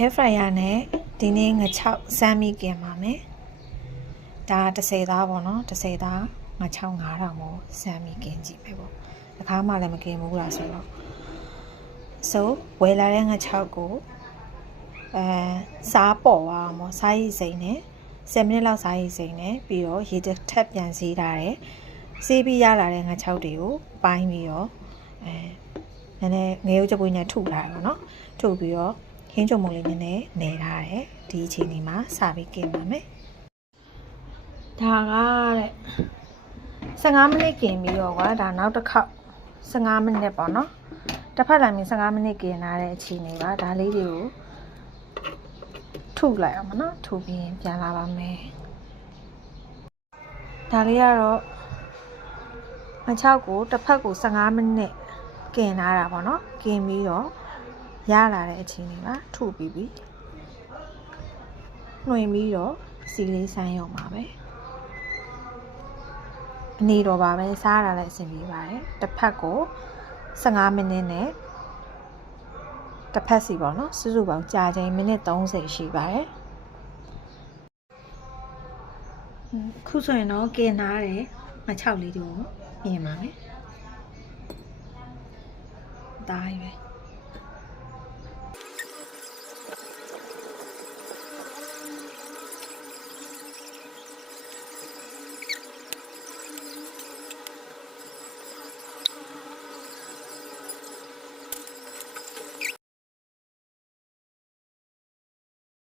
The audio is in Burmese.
air fryer နဲ့ဒီနေ့ငါ6စမ်းမိกินပါမယ်ဒါ30သားပေါ့နော်30သားငါ6 5000မို့စမ်းမိกินကြည့်ပဲပေါ့အခါမှလည်းမกินဘူးလားဆိုတော့ဆိုဝယ်လာတဲ့ငါ6ကိုစားပေါ်အောင်ပေါ့စားရည်စိမ့်နဲ့10မိနစ်လောက်စားရည်စိမ့်နဲ့ပြီးတော့ရေတစ်ထပ်ပြန်စေးထားတယ်စေးပြီးရလာတဲ့ငါ6တွေကိုပိုင်းပြီးတော့နည်းနည်းငရုတ်ကြပွေးနဲ့ထုထားတယ်ပေါ့နော်ထုပြီးတော့ဟင်းချုံမုံလေးနည်းနည်းနေထားတယ်ဒီအချိန်လေးမှာစပြီးกินပါမယ်ဒါကတဲ့15မိနစ်กินပြီးတော့ကွာဒါနောက်တစ်ခေါက်15မိနစ်ပေါ့နော်တစ်ဖက်တိုင်း15မိနစ်กินလာတဲ့အချိန်လေးပါဒါလေးတွေကိုထုလိုက်အောင်မနော်ထုပြီးပြန်လာပါမယ်ဒါလေးကတော့မချောက်ကိုတစ်ဖက်ကို15မိနစ်กินလာတာပေါ့နော်กินပြီးတော့ရလာတဲ့အချိန်လေးပါထုပြီးပြီနှွှင်ပြီးတော့စီလေးဆိုင်းရုံပါပဲအနေတော့ပါပဲစားရတာလည်းအဆင်ပြေပါတယ်တစ်ဖက်ကို15မိနစ်နဲ့တစ်ဖက်စီပေါ့နော်စုစုပေါင်းကြာချိန်မိနစ်30ရှိပါတယ်ခုဆိုရင်တော့กินနားတယ်မ6လေးတွေကိုပြင်ပါမယ်ဒါပဲ